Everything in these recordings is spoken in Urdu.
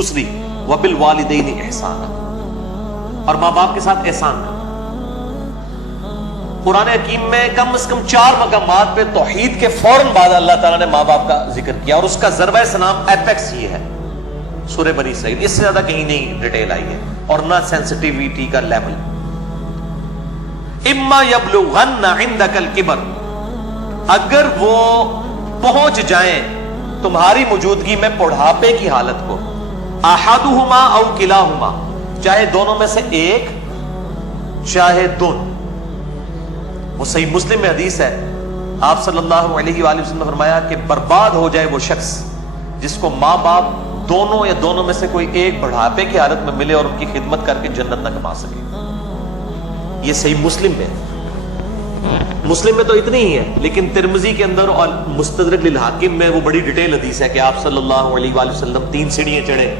دوسری وبالوالدین احسانا، اور ماں باپ کے ساتھ احسان کرنا۔ قرآن حکیم میں کم از کم 4 مقامات پہ توحید کے فوراً بعد اللہ تعالیٰ نے ماں باپ کا ذکر کیا، اور اس کا ضربہ سلام ایپیکس یہ ہے سورہ بنی اسرائیل، اس سے زیادہ کہیں نہیں ڈیٹیل آئی ہے، اور نہ سینسٹیویٹی کا لیول۔ اما یبلغن عندک الکبر، اگر وہ پہنچ جائیں تمہاری موجودگی میں بڑھاپے کی حالت کو، احدہما او کلاہما، چاہے دونوں میں سے ایک چاہے دونوں۔ وہ صحیح مسلم میں حدیث ہے، آپ صلی اللہ علیہ وآلہ وسلم نے فرمایا کہ برباد ہو جائے وہ شخص جس کو ماں باپ دونوں یا دونوں میں سے کوئی ایک بڑھاپے کی حالت میں ملے اور ان کی خدمت کر کے جنت نہ کما سکے۔ یہ صحیح مسلم میں ہے، مسلم میں تو اتنی ہی ہے، لیکن ترمذی کے اندر اور مستدرک للحاکم میں وہ بڑی ڈیٹیل حدیث ہے کہ آپ صلی اللہ علیہ وآلہ وسلم 3 سیڑھیاں چڑھے،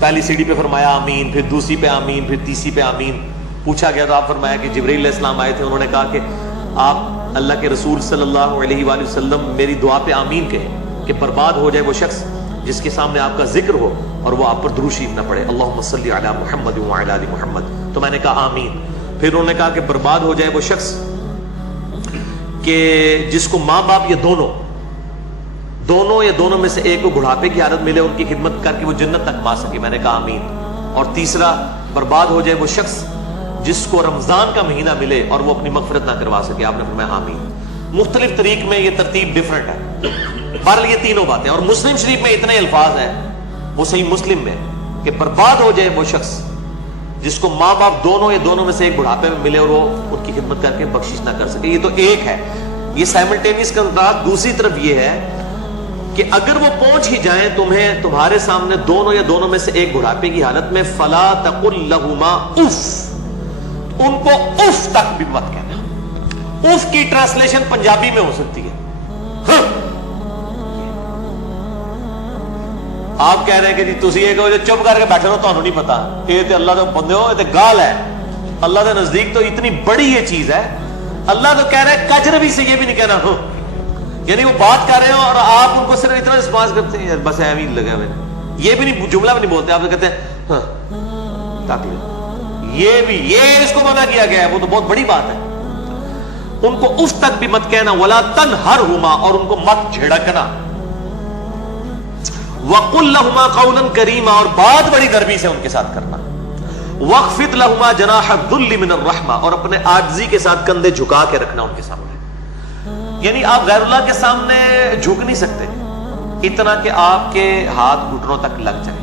پہلی سیڑھی پہ فرمایا آمین، پھر دوسری پہ آمین، پھر تیسری پہ آمین۔ پوچھا گیا تو آپ فرمایا کہ جبرائیل علیہ السلام آئے تھے، انہوں نے کہا کہ آپ اللہ کے رسول صلی اللہ علیہ وآلہ وسلم میری دعا پہ آمین کہیں کہ برباد ہو جائے وہ شخص جس کے سامنے آپ کا ذکر ہو اور وہ آپ پر درود شریف نہ پڑھے، اللہم صلی علی محمد وعلی آل محمد۔ تو میں نے کہا آمین۔ پھر انہوں نے کہا کہ برباد ہو جائے وہ شخص کہ جس کو ماں باپ یا دونوں یا دونوں میں سے ایک کو بڑھاپے کی حالت ملے، ان کی خدمت کر کے وہ جنت تک پا سکے، میں نے کہا آمین۔ اور تیسرا، برباد ہو جائے وہ شخص جس کو رمضان کا مہینہ ملے اور وہ اپنی مغفرت نہ کروا سکے، آپ نے فرمایا آمین۔ مختلف طریق میں یہ ترتیب ڈیفرنٹ ہے، بہرحال یہ تینوں باتیں۔ اور مسلم شریف میں اتنے الفاظ ہیں، وہ صحیح مسلم میں کہ برباد ہو جائے وہ شخص جس کو ماں باپ دونوں یا دونوں میں سے ایک بڑھاپے میں ملے اور وہ ان کی خدمت کر کے بخشش نہ کر سکے۔ یہ تو ایک ہے، یہ سائملٹینیس کنٹراسٹ۔ دوسری طرف یہ ہے کہ اگر وہ پہنچ ہی جائیں تمہارے سامنے دونوں یا دونوں میں سے ایک بڑھاپے کی حالت میں، فلا تقل لہما اف، ان کو اف تک بھی مت کہنا۔ اف کی ٹرانسلیشن پنجابی میں ہو سکتی ہے ہاں۔ آپ کہہ رہے ہیں کہ جی تسی یہ کہو جو چپ کر کے بیٹھے رہو، تانوں نہیں پتا، یہ تے اللہ دے بندے ہو، یہ تے گال ہے، اللہ دے نزدیک تو اتنی بڑی یہ چیز ہے۔ اللہ تو کہہ رہا ہے کجربی سے یہ بھی نہیں کہنا ہو، یعنی وہ بات کر رہے ہو اور آپ ان کو صرف اتنا رسپانس کرتے ہیں بس ایویں ہی لگا ہوئے، یہ بھی نہیں، جملہ بھی نہیں بولتے، آپ کہتے ہیں ہاں تاکہ یہ بھی، یہ اس کو منع کیا گیا ہے، وہ تو بہت بڑی بات ہے۔ ان کو اف تک بھی مت کہنا، ولا تنہرہما، اور ان کو مت جھڑکنا، وقل لہما قولا کریما، اور بات بڑی نرمی سے ان کے ساتھ کرنا، واخفض لہما جناح الذل من الرحمہ، اور اپنے عاجزی کے ساتھ کندھے جھکا کے رکھنا ان کے سامنے۔ یعنی آپ غیر اللہ کے سامنے جھک نہیں سکتے اتنا کہ آپ کے ہاتھ گھٹنوں تک لگ جائیں،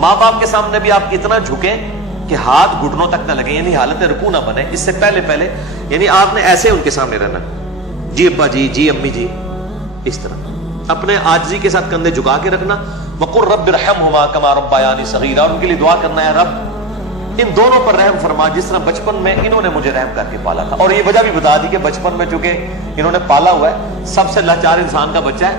ماں باپ کے سامنے بھی آپ اتنا جھکیں کہ ہاتھ گھٹنوں تک نہ لگیں، یعنی حالت رکوع نہ بنے، اس سے پہلے یعنی آپ نے ایسے ان کے سامنے رہنا، جی ابا جی، جی امی جی، اس طرح اپنے عاجزی کے ساتھ کندھے جھکا کے رکھنا۔ وقل رب ارحمہما کما ربیانی صغیرا، اور ان کے لیے دعا کرنا ہے رب ان دونوں پر رحم فرما جس طرح بچپن میں انہوں نے مجھے رحم کر کے پالا تھا۔ اور یہ وجہ بھی بتا دی کہ بچپن میں چونکہ انہوں نے پالا ہوا ہے، سب سے لاچار انسان کا بچہ ہے۔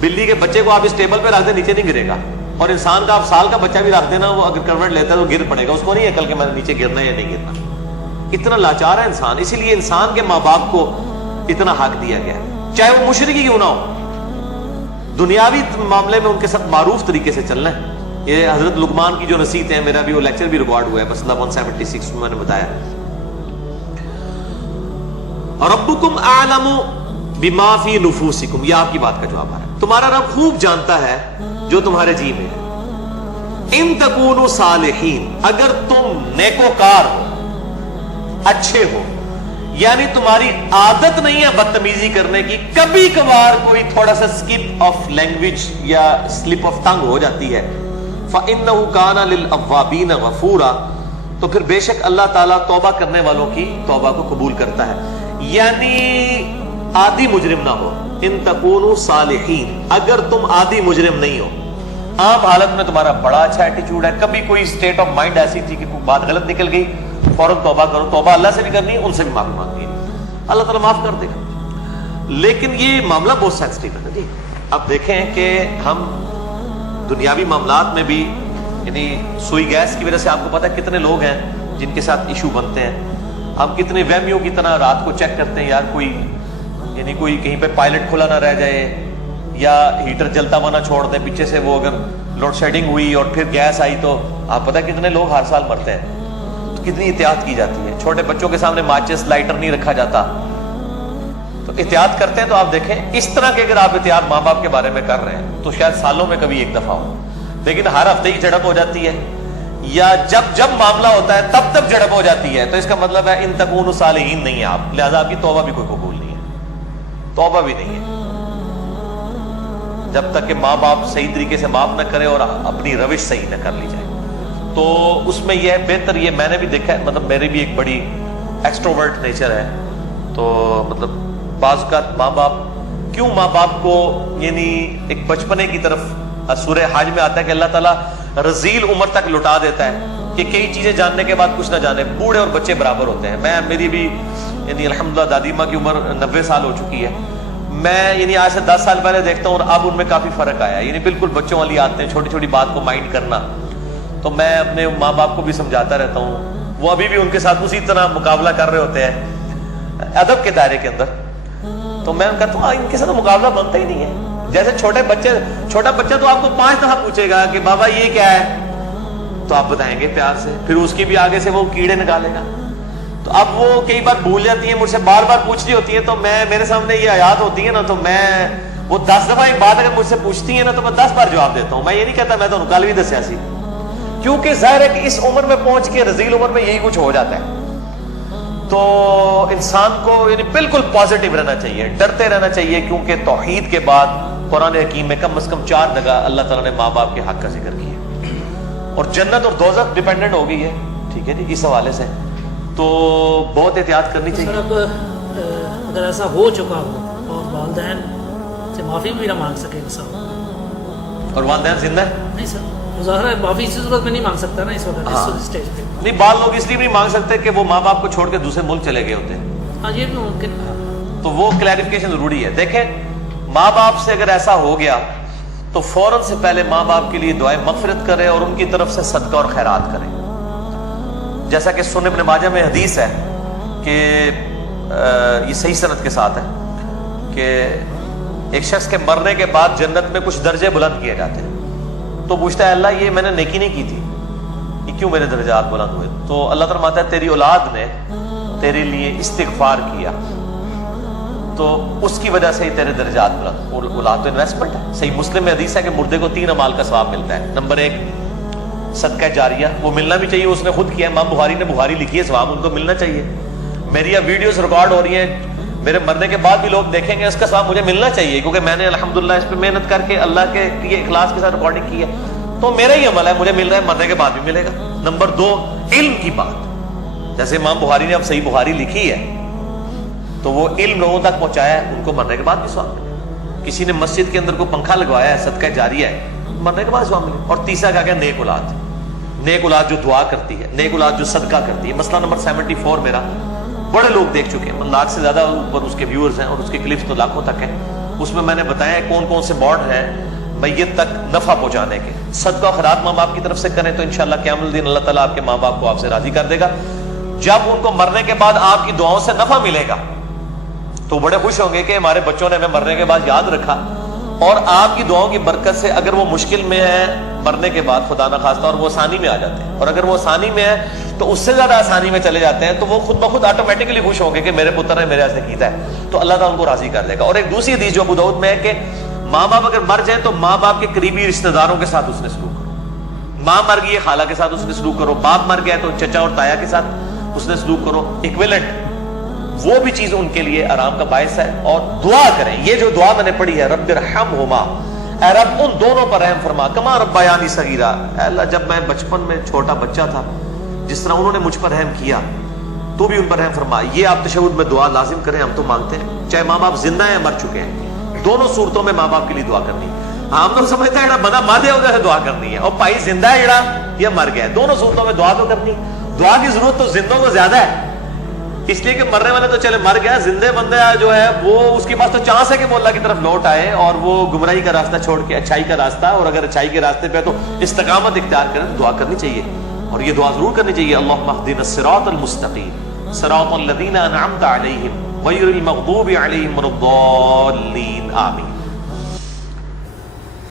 بلی کے بچے کو آپ اس ٹیبل پہ رکھ دیں نیچے نہیں گرے گا، اور انسان کا آپ سال کا بچہ بھی رکھ دینا، وہ اگر کروٹ لیتا ہے تو گر پڑے گا، اس کو نہیں عقل کہ میں نیچے گرنا ہے یا نہیں گرنا، اتنا لاچار ہے انسان۔ اسی لیے انسان کے ماں باپ کو اتنا حق دیا گیا ہے، چاہے وہ مشرک ہی کیوں نہ ہو، دنیاوی معاملے میں ان کے ساتھ معروف طریقے سے چلنا ہے۔ یہ حضرت لقمان کی جو نصیحت ہے، میرا بھی وہ لیکچر بھی ریکارڈ ہوا ہے، مسئلہ 176 میں نے بتایا، ربکم اعلم بما فی نفوسکم، یہ آپ کی بات کا جواب آ رہا ہے، تمہارا رب خوب جانتا ہے جو تمہارے جی میں ہے۔ ان تکونوا صالحین، اگر تم نیکوکار ہو، اچھے ہو، یعنی تمہاری عادت نہیں ہے بدتمیزی کرنے کی، کبھی کبھار کوئی تھوڑا سا سکپ آف لینگویج یا سلپ آف ٹنگ ہو جاتی ہے، فَإِنَّهُ كَانَ لِلْأَوَّابِينَ غَفُورًا، تو پھر بے شک اللہ تعالیٰ توبہ کرنے والوں کی توبہ کو قبول کرتا ہے۔ یعنی عادی مجرم نہ ہو، ان تکونوا صالحین، اگر تم عادی مجرم نہیں ہو، عام حالت میں تمہارا بڑا اچھا ایٹیچیوڈ ہے، کبھی کوئی سٹیٹ آف مائنڈ ایسی تھی کہ کوئی بات غلط نکل گئی، فوراً توبہ کرو، توبہ اللہ سے بھی کرنی ہے، ان سے بھی معافی مانگنی ہے، اللہ تعالیٰ معاف کر دے گا۔ لیکن یہ معاملہ بہت سینسٹیو ہے جی۔ اب دیکھیں کہ ہم دنیاوی معاملات میں بھی، یعنی سوئی گیس کی وجہ سے آپ کو پتا ہے کتنے لوگ ہیں جن کے ساتھ ایشو بنتے ہیں، ہم کتنے وہمیوں کی طرح رات کو چیک کرتے ہیں، یار کوئی کہیں پہ پائلٹ کھلا نہ رہ جائے، یا ہیٹر جلتا ہوا نہ چھوڑ دیں پیچھے سے، وہ اگر لوڈ شیڈنگ ہوئی اور پھر گیس آئی تو آپ پتہ کتنے لوگ ہر سال مرتے ہیں، کتنی احتیاط کی جاتی ہے. چھوٹے بچوں کے سامنے ماچس لائٹر نہیں رکھا جاتا، تو احتیاط کرتے ہیں. تو آپ دیکھیں اس طرح کے اگر آپ احتیاط ماں باپ کے بارے میں کر رہے ہیں تو شاید سالوں میں کبھی ایک دفعہ ہو، لیکن ہر ہفتے ہی جھڑپ ہو جاتی ہے یا جب معاملہ ہوتا ہے تب جھڑپ ہو جاتی ہے، تو اس کا مطلب ہے ان تکونوا صالحین نہیں ہے آپ، لہذا آپ کی توبہ بھی کوئی قبول نہیں ہے، توبہ بھی نہیں ہے جب تک کہ ماں باپ صحیح طریقے سے معاف نہ کرے اور اپنی روش صحیح نہ کر لی جائے. تو اس میں یہ بہتر، یہ میں نے بھی دیکھا ہے، مطلب میری بھی ایک بڑی ایکسٹروورٹ نیچر ہے، تو مطلب بعض اوقات ماں باپ کو یعنی ایک بچپنے کی طرف سورہ حج میں آتا ہے کہ اللہ تعالیٰ رذیل عمر تک لٹا دیتا ہے کہ کئی چیزیں جاننے کے بعد کچھ نہ جانے. بوڑھے اور بچے برابر ہوتے ہیں. میری بھی یعنی الحمدللہ دادی ماں کی عمر 90 سال ہو چکی ہے. میں یعنی آج سے 10 سال پہلے دیکھتا ہوں اور اب ان میں کافی فرق آیا ہے، یعنی بالکل بچوں والی آتے ہیں، چھوٹی چھوٹی بات کو مائنڈ کرنا. تو میں اپنے ماں باپ کو بھی سمجھاتا رہتا ہوں، وہ ابھی بھی ان کے ساتھ اسی طرح مقابلہ کر رہے ہوتے ہیں ادب کے دائرے کے اندر. تو میں کہتا ہوں ان کے ساتھ مقابلہ بنتا ہی نہیں ہے. جیسے چھوٹا بچہ تو آپ کو 5 دفعہ پوچھے گا کہ بابا یہ کیا ہے، تو آپ بتائیں گے پیار سے، پھر اس کی بھی آگے سے وہ کیڑے نکالے گا. تو اب وہ کئی بار بھول جاتی ہیں، مجھ سے بار بار پوچھ رہی ہوتی ہیں، تو میرے سامنے یہ آیات ہوتی ہیں نا، تو وہ 10 دفعہ ایک بات اگر مجھ سے پوچھتی ہیں نا تو میں 10 بار جواب دیتا ہوں. میں یہ نہیں کہتا میں تو کل بھی دسیا سی، کیونکہ ظاہر ہے کہ اس عمر میں پہنچ کے رذیل عمر میں یہی کچھ ہو جاتا ہے. تو انسان کو یعنی بالکل پازیٹیو رہنا چاہیے، ڈرتے رہنا چاہیے، کیونکہ توحید کے بعد قرآن حکیم میں کم از کم 4 جگہ اللہ تعالیٰ نے ماں باپ کے حق کا ذکر کیا، اور جنت اور دوزخ ڈیپینڈنٹ ہو گئی ہے. ٹھیک ہے جی، اس حوالے سے تو بہت احتیاط کرنی چاہیے. سر اگر ایسا ہو چکا ہو اور والدین سے معافی بھی نہ مانگ سکے انسان، اور والدین زندہ ہے، نہیں سر ظاہر ہے معافی اسی صورت میں نہیں مانگ سکتا نا اس وقت اس اسٹیج پہ. نہیں، بعض لوگ اس لیے بھی نہیں مانگ سکتے کہ وہ ماں باپ کو چھوڑ کے دوسرے ملک چلے گئے ہوتے ہیں. ہاں یہ بھی ممکن ہے. تو وہ کلیریفیکیشن ضروری ہے. دیکھیں ماں باپ سے اگر ایسا ہو گیا تو فوراً سے پہلے ماں باپ کے لیے دعائیں مغفرت کرے اور ان کی طرف سے صدقہ اور خیرات کرے. جیسا کہ سنن ابن ماجہ میں حدیث ہے کہ یہ صحیح سند کے ساتھ ہے کہ ایک شخص کے مرنے کے بعد جنت میں کچھ درجے بلند کیے جاتے ہیں. تو پوچھتا ہے اللہ یہ میں نے نیکی نہیں کی تھی، یہ کیوں میرے درجات بلند ہوئے؟ تو اللہ تعالیٰ فرماتا ہے تیری اولاد نے تیرے لیے استغفار کیا تو اس کی وجہ سے ہی تیرے درجات بلند. اولاد تو انویسٹمنٹ ہے. صحیح مسلم میں حدیث ہے کہ مردے کو 3 اعمال کا ثواب ملتا ہے. نمبر 1 صدقہ جاریہ، وہ ملنا بھی چاہیے، اس نے خود کیا. امام بخاری نے بخاری لکھی ہے، ثواب ان کو ملنا چاہیے. میری یہ ویڈیوز ریکارڈ ہو رہی ہیں، میرے مرنے کے بعد بھی لوگ دیکھیں گے، اس کا ثواب مجھے ملنا چاہیے کیونکہ میں نے الحمدللہ اس پہ محنت کر کے اللہ کے لیے اخلاص کے ساتھ ریکارڈنگ کی ہے. تو میرا ہی عمل ہے، مجھے مل رہا ہے، مرنے کے بعد بھی ملے گا. نمبر 2 علم کی بات، جیسے امام بخاری نے اب صحیح بخاری لکھی ہے تو وہ علم لوگوں تک پہنچایا ہے، ان کو مرنے کے بعد بھی ثواب ملے. کسی نے مسجد کے اندر کوئی پنکھا لگوایا ہے، صدقہ جاریہ ہے، مرنے کے بعد ثواب ملے. اور تیسرا کیا کہ نیک اولاد، نیک اولاد جو دعا کرتی ہے، نیک اولاد جو صدقہ کرتی ہے. مسئلہ نمبر 74 میرا بڑے لوگ دیکھ چکے ہیں، لاکھ سے زیادہ اوپر اس کے ویورز ہیں اور اس کے کلپس تو لاکھوں تک ہیں. اس میں نے بتایا کون کون سے موڈ ہیں میت تک نفع پہنچانے کے. صدقہ و خیرات ماں باپ کی طرف سے کریں تو انشاءاللہ قیامت الدین اللہ تعالیٰ آپ کے ماں باپ کو آپ سے راضی کر دے گا. جب ان کو مرنے کے بعد آپ کی دعاؤں سے نفع ملے گا تو بڑے خوش ہوں گے کہ ہمارے بچوں نے ہمیں مرنے کے بعد یاد رکھا. اور آپ کی دعاؤں کی برکت سے اگر وہ مشکل میں ہے مرنے کے بعد خدا نہ خواستہ اور وہ آسانی میں آ جاتے ہیں، اور اگر وہ آسانی میں ہے تو اس سے زیادہ آسانی میں چلے جاتے ہیں، تو وہ خود بخود آٹومیٹکلی خوش ہوں گے کہ میرے پتر نے میرے واسطے کیتا ہے، تو اللہ تعالیٰ ان کو راضی کر دے گا. اور ایک دوسری حدیث جو ابو داؤد میں ہے کہ ماں باپ اگر مر جائیں تو ماں باپ کے قریبی رشتہ داروں کے ساتھ اس نے سلوک کرو. ماں مر گئی ہے خالہ کے ساتھ اس نے سلوک کرو، باپ مر گیا تو چچا اور تایا کے ساتھ اس نے سلوک کرو. ایکویلنٹ وہ بھی چیز ان کے لیے آرام کا باعث ہے. اور دعا کریں، یہ جو دعا میں نے پڑھی ہے رب ارحمہما، اے رب ان دونوں پر رحم فرما، کما ربیانی صغیرا، اے اللہ جب میں بچپن میں چھوٹا بچہ تھا جس طرح انہوں نے مجھ پر رحم کیا تو بھی ان پر رحم فرما. یہ آپ تشہد میں دعا لازم کریں، ہم تو مانگتے ہیں چاہے ماں باپ زندہ ہیں مر چکے ہیں، دونوں صورتوں میں ماں باپ کے لیے دعا کرنی. ہم لوگ سمجھتے ہیں بندہ مر گیا ادھر سے دعا کرنی ہے، اور بھائی زندہ ہے جڑا یا مر گیا، دونوں صورتوں میں دعا تو کرنی. دعا کی ضرورت تو زندوں کو زیادہ ہے، اس لیے کہ مرنے والے تو چلے مر گیا، زندے بندہ جو ہے وہ اس کے پاس تو چانس ہے کہ وہ اللہ کی طرف لوٹ آئے اور وہ گمراہی کا راستہ چھوڑ کے اچھائی کا راستہ، اور اگر اچھائی کے راستے پہ تو استقامت اختیار کرے تو دعا کرنی چاہیے. اور یہ دعا ضرور کرنی چاہیے، اللہم اہدنا الصراط المستقیم صراط الذین انعمت علیہم غیر المغضوب علیہم ولا الضالین، آمین.